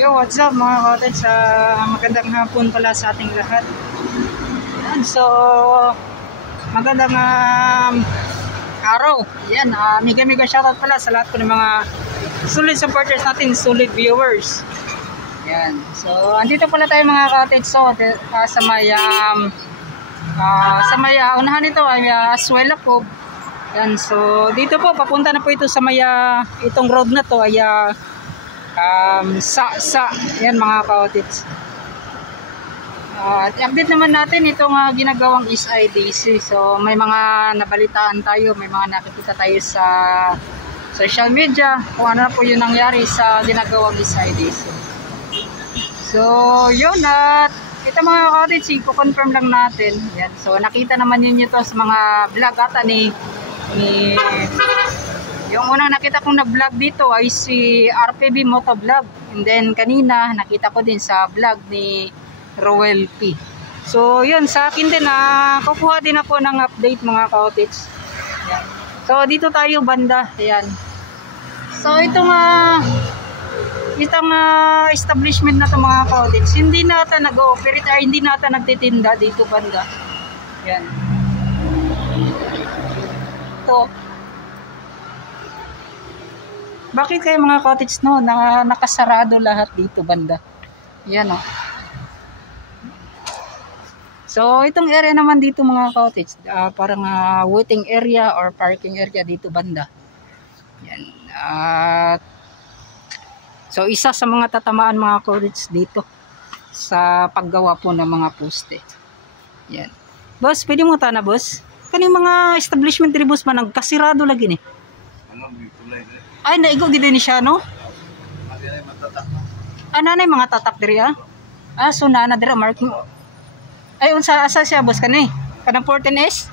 Yo, what's up mga cottage? Magandang hapon pala sa ating lahat. Yan, so, magandang araw. Yan, mega shoutout pala sa lahat po ng mga solid supporters natin, solid viewers. Yan, so, andito pala tayo mga cottage. So, sa may unahan nito ay Aswela po. Yan, so, dito po, papunta na po ito sa may itong road na to ay yan mga ka-audits. I-update naman natin itong ginagawang SIDC. So may mga nabalitaan tayo, may mga nakikita tayo sa social media kung ano na po yung nangyari sa ginagawang SIDC. So yun, at ito mga ka-audits, i-confirm lang natin. Yan. So nakita naman yun ito sa mga vlog ata ni yung unang nakita kong nag-vlog dito ay si RPB Motovlog. And then kanina nakita ko din sa vlog ni Roel P. So yun, sa akin din kukuha din ako ng update mga ka-audits. So dito tayo banda. Ayan. So itong establishment na ito mga ka-audits, hindi nata nag-ooperate ay hindi nata nagtitinda dito banda. Ayan. Ito. Bakit kayo mga cottage no nakasarado lahat dito banda? Yan o. So itong area naman dito mga cottage, parang waiting area or parking area dito banda. Yan. So isa sa mga tatamaan mga cottage dito sa paggawa po ng mga poste. Yan. Boss, pwede mo tana boss? Kaning mga establishment diri boss man nagkasirado lagi ni. Ay, naigo gid ni siya, no? Nanay mga tatak diri so na diri marking. Ay, unsa asa siya boss kani? Kanang 14S?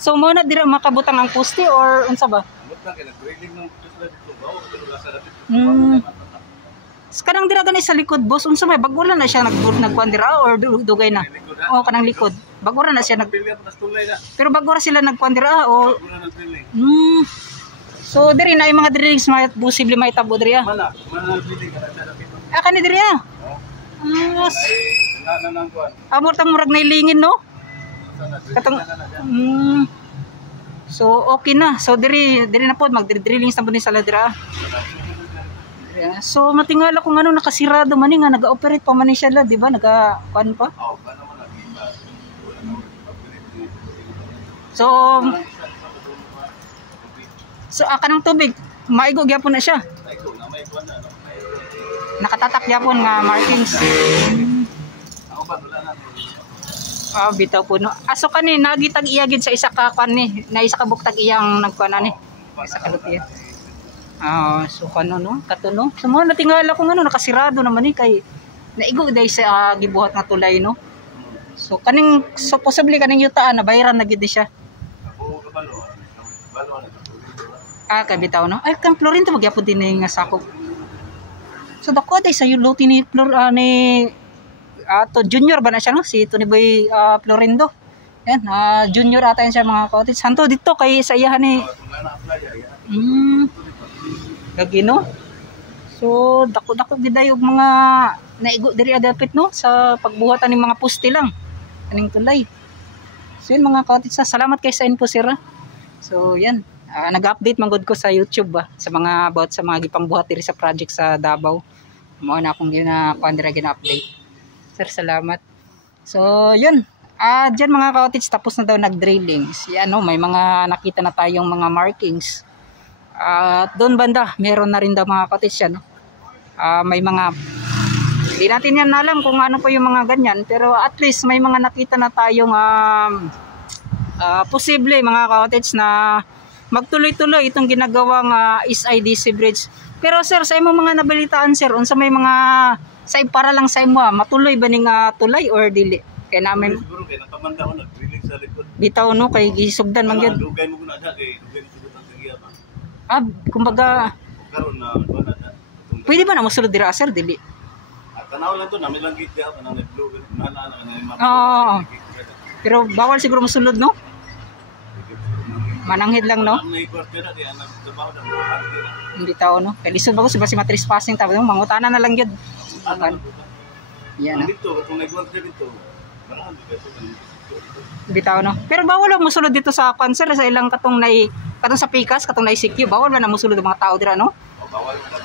So mo na diri makabutang ang poste or unsa ba? Kanang dira gani sa likod boss, unsa may bago na siya nagkuan dira or dugay na? O kanang likod. Bago na siya pero bago ra sila nagkuan dira o so diri na yung mga drills may posible may tabo diri kani diri amor tang murag nailingin no katong so okay na, so diri na po magdrilling sa bunin sa ladra. So matingala kung ano nakasirado man nga naga-operate pa man siya la, di ba? Naka-kuan pa. So kanang tubig, maigo gyapon na siya. Nakatatak gyapon nga markings. Bitaw po no. So kani nagitag iya gid sa isa ka kan ni, na isa ka buktag iyang nagkuan ani. Isa ka lutiya. So kano no, katuno. So mo natingala kung ano nakasirado naman ni kay naigo day sa gibuhat nga tulay no. So possibly kaning yutaan na bayaran na gid siya. Kabitaw no. Ay kang Florin to magyapon din nga sakop. So dako day sa luti ni to junior ba na siya no, si Tony Boy Florindo. Yan, junior ata yan siya mga cottage. Santo dito kay sa iyahan ni lagi no. So dako giday og mga naigo diri adapit no sa pagbuhatan ni mga poste lang kaning tulay. So yun mga cottage, salamat kay sa info sir. So yan, nag-update man gud ko sa YouTube sa mga about sa mga gipangbuhat diri sa project sa Davao. Mao na akong gina-update. Sir, salamat. So yun, diyan mga cottage, tapos na daw nag-drilling. Yan no, may mga nakita na tayong mga markings. Doon banda, meron na rin daw mga cottage yan, no? May mga hindi natin yan alam kung ano po yung mga ganyan, pero at least may mga nakita na tayong posible mga cottage na magtuloy-tuloy itong ginagawang SIDC bridge. Pero sir, sa imong mga nabalitaan sir, unsa may mga para lang sa imo matuloy ba ning tulay or dili? Kay namin siguro kay natamanda ko nag-drilling sa likod. Bitaw no, kay gisugdan man gyud. Dugay mo kuna siya kay dugay sulod ang tagiya ba. Kumbaga karon na na. Pwede ba na mosulod dira sir dili? Tanaw lang to na may langgit diha kanang blue na. Pero bawal siguro mosulod no? Mananghid lang no? Hindi tao no. Kay lisod ba ko si matrespassing tawag mo mangutana na lang gyud. Akan. Yan. Dito, kung nag-work dito, marami dito. Bitaw no. Pero bawal ang musulod dito sa cancer sa ilang katong sa Pikas, katong na ICQ, bawal na musulod ang mga tao dira no. Bawal mo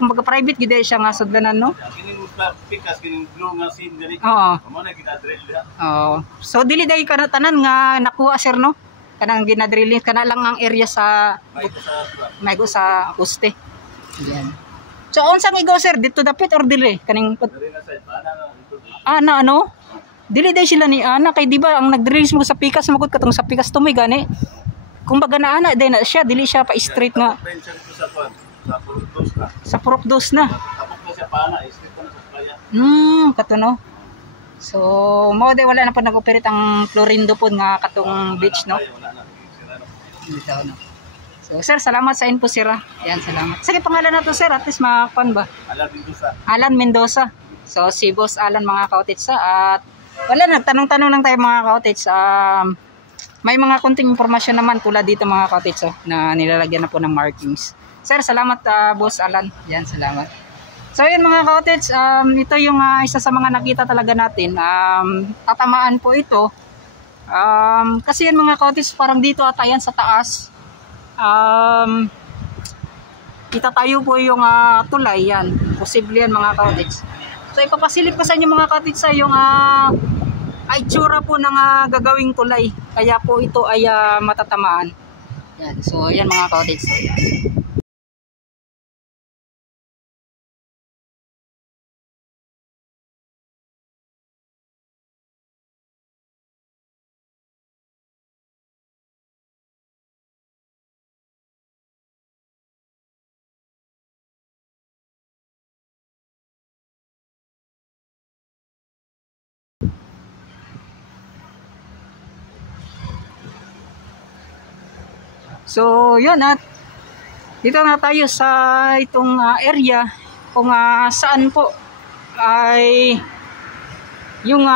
Kumbaga private gid siya nga sudlanan no. kining Pikas, kining blue nga scene diri. Oo. Amo na kita-drill diha. Oo. So dili day kana tanan nga nakuha sir no. Kanang ginadrilling kana lang ang area sa maigo sa poste. Yan. So unsang igo sir dito dapit or dili kaning Diri na side bana ana ano? Dili day sila ni ana kay di ba ang nag-release mo sa Pikas magud katong sa Pikas tumoy gani. Kumbaga na ana day na siya dili siya pa straight nga pension dito sa kwan. Sa Purdos na. sa Purok-dos na. Tapos na siya pana, straight na sa playa. Kato no. So mao day wala na pa nag-operate ang Florindo pod nga katong beach no. Wala na. Sira na. Dito no. So sir, salamat sa info sir. Yan, salamat. Sige pangalan na to sir, at least makakuan ba? Alam din sa. Alan Mendoza. So si Boss Alan mga kaotits at wala na, tanong-tanong lang tayo mga kaotits. May mga konting impormasyon naman tulad dito mga kaotits na nilalagyan na po ng markings. Sir, salamat Boss Alan. Yan, salamat. So yun mga kaotits, ito yung isa sa mga nakita talaga natin. Tatamaan po ito. Kasi yan mga kaotits, parang dito ata yan sa taas. Itatayo po yung tulay yan. Posible yan mga kaotits. So ipapasilip ko sa inyo mga kaotits yung itsura po ng gagawing tulay. Kaya po ito ay matatamaan. Yan. So yan mga kaotits. So, yan. So, yun at dito na tayo sa itong area kung saan po ay yung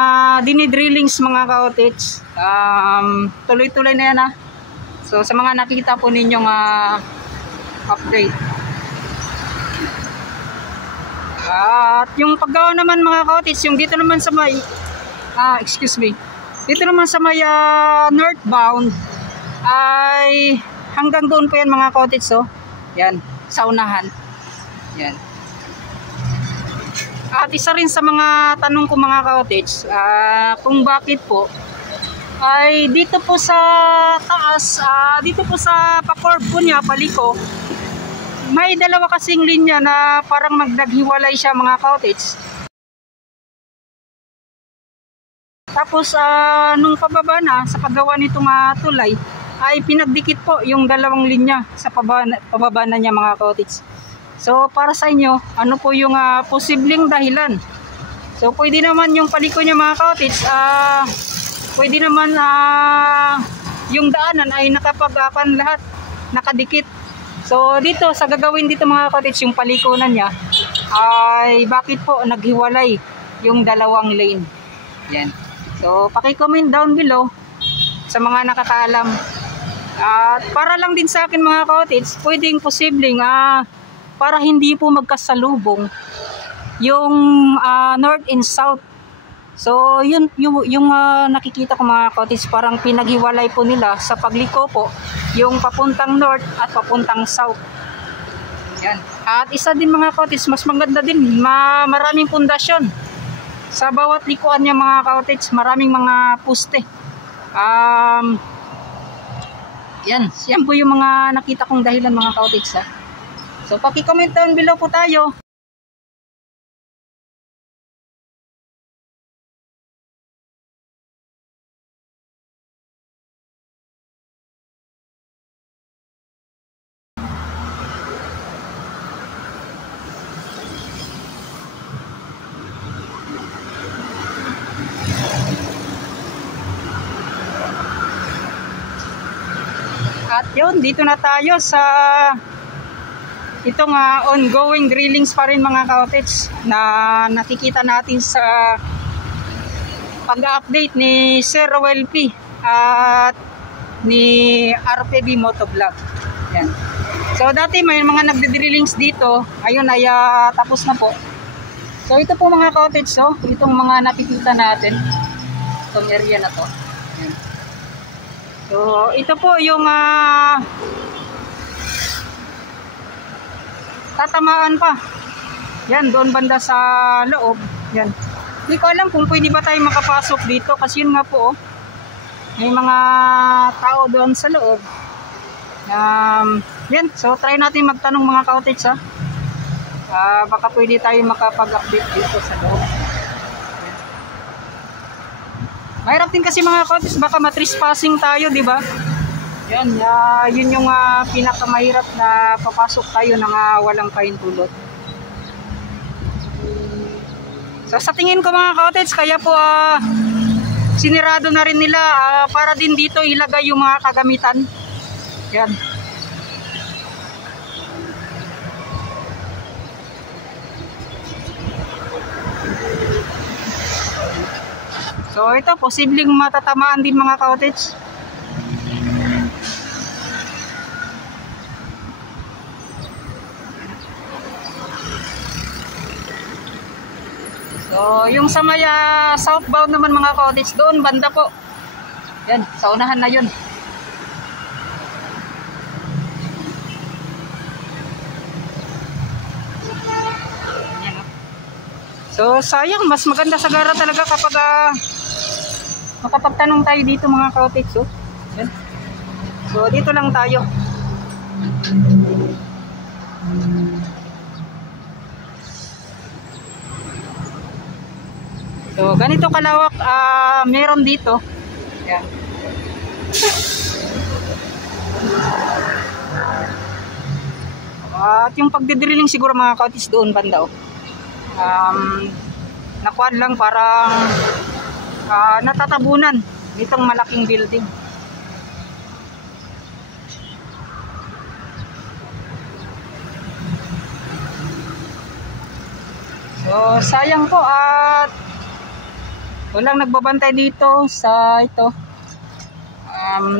dinidrillings mga kaotits. Tuloy-tuloy na yan So, sa mga nakita po ninyong update. At yung paggawa naman mga kaotits, yung dito naman sa may dito naman sa may northbound ay hanggang doon po yan mga kaotits yan, sa unahan yan. At isa rin sa mga tanong ko mga kaotits kung bakit po ay dito po sa taas dito po sa pa-curve po niya paliko may dalawa kasing linya na parang naghiwalay siya mga kaotits. Tapos nung pababa na sa paggawa nitong tulay ay pinagdikit po yung dalawang linya sa pababa na niya mga kaotits. So para sa inyo, ano po yung posibleng dahilan? So pwede naman yung paliko niya mga kaotits, pwede naman yung daanan ay nakapag-apan lahat, nakadikit. So dito sa gagawin dito mga kaotits, yung paliko na niya ay bakit po naghiwalay yung dalawang lane. Yan. So paki-comment down below sa mga nakakaalam. At para lang din sa akin mga kaotits, pwedeng posibleng para hindi po magkasalubong yung north and south. So yun yung nakikita ko mga kaotits, parang pinaghiwalay po nila sa pagliko po yung papuntang north at papuntang south. Yan. At isa din mga kaotits, mas maganda din, maraming pundasyon sa bawat likuan niya mga kaotits, maraming mga poste. Yan po yung mga nakita kong dahilan mga kaotits So paki-comment down below po tayo. At yun, dito na tayo sa itong ongoing drillings pa rin mga kaotits na nakikita natin sa pag-update ni Sir Roel P at ni RPB Motovlog. Yan. So dati may mga nagdi-drillings dito. Ayun ay tapos na po. So ito po mga cottage, so itong mga nakikita natin. Itong area na to. Ayan. So ito po yung tatamaan pa. Yan, doon banda sa loob. Yan. Hindi ko alam kung pwede ba tayo makapasok dito kasi yun nga po, may mga tao doon sa loob. Yan, so try natin magtanong mga cottage ha. Baka pwede tayo makapag-update dito sa loob. Mahirap din kasi mga cottage, baka matrespassing tayo, di ba? Yan, yun yung pinakamahirap na papasok tayo ng walang pahintulot. So sa tingin ko mga cottage, kaya po sinirado na rin nila para din dito ilagay yung mga kagamitan. Yan. So ito, posibleng matatamaan din mga cottage. So yung sa may southbound naman mga cottage, doon banda po. Yan, sa unahan na yun. Yan, so sayang, mas maganda sa gara talaga kapag makapagtanong tayo dito mga cottage. So, yan. So dito lang tayo. So ganito kalawak meron dito. Yan. At yung pagdidrilling siguro mga cottage doon banda nakuan lang parang natatabunan nitong malaking building. So sayang po at walang nagbabantay dito sa ito.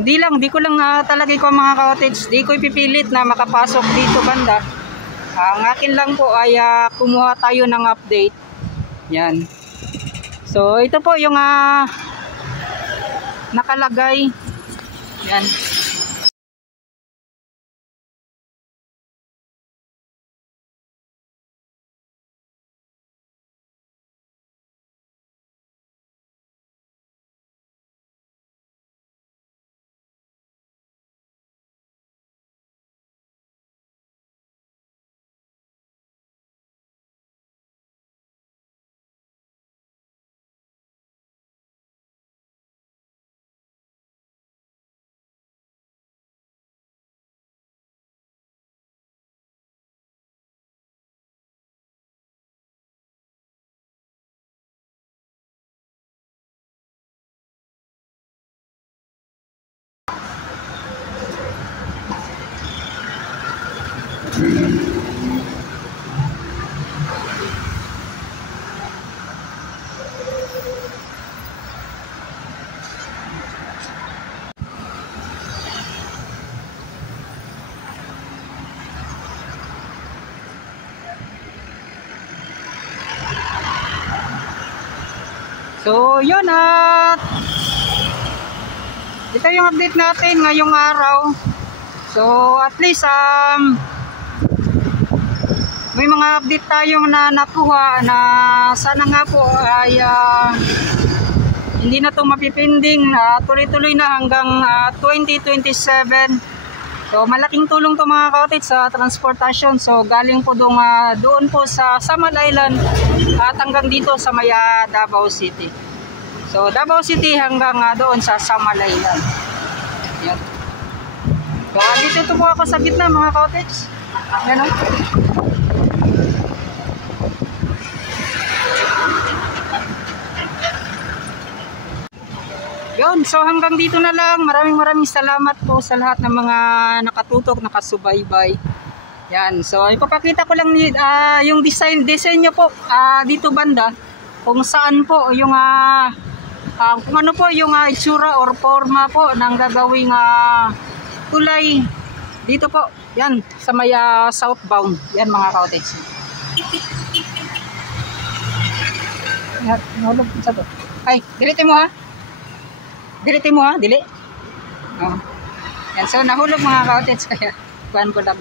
Di ko lang talaga ko mga cottage, di ko ipipilit na makapasok dito banda. Ang akin lang po ay kumuha tayo ng update. Yan. So ito po yung nakalagay. Yan. So yun ito yung update natin ngayong araw. So at least may mga update tayong nakuha na sana nga po ay hindi na ito mapipinding, tuloy-tuloy na hanggang 2027. So malaking tulong to mga cottage sa transportasyon. So galing po doon po sa Samal Island at hanggang dito sa Maya Davao City. So Davao City hanggang doon sa Samal Island. Yan. So dito po ako sa gitna mga cottage. Yan o. Yun, so hanggang dito na lang. Maraming salamat po sa lahat ng mga nakatutok, nakasubaybay. Yan, so ipapakita ko lang yung design nyo po dito banda. Kung saan po yung kung ano po yung itsura or forma po ng gagawing tulay dito po Yan, sa may southbound. Yan mga cottage. Yan, nahulog sa to. Ay, dilitin mo ha. Dilitin mo ha, dili. Oh. Yan, so nahulog mga cottage kaya kuhan ko lang.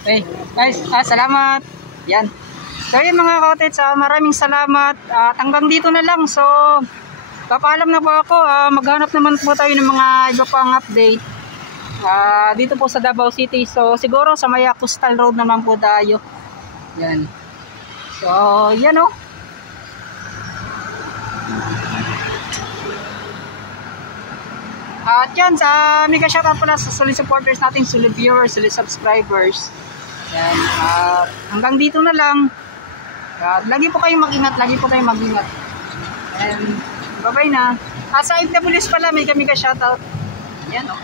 Okay, guys, salamat. Yan. So yun mga cottage, maraming salamat. At hanggang dito na lang. So, papaalam na po ako. Maghanap naman po tayo ng mga iba pang update. Dito po sa Davao City. So, siguro sa may Coastal Road naman po tayo. Yan. So, yan o. At yan, mega shoutout pala sa solid supporters natin, solid viewers, solid subscribers. Yan. Hanggang dito na lang. Lagi po kayong mag-ingat, And bye-bye na. Sa FWS pala, may kami ka shoutout. Yan o.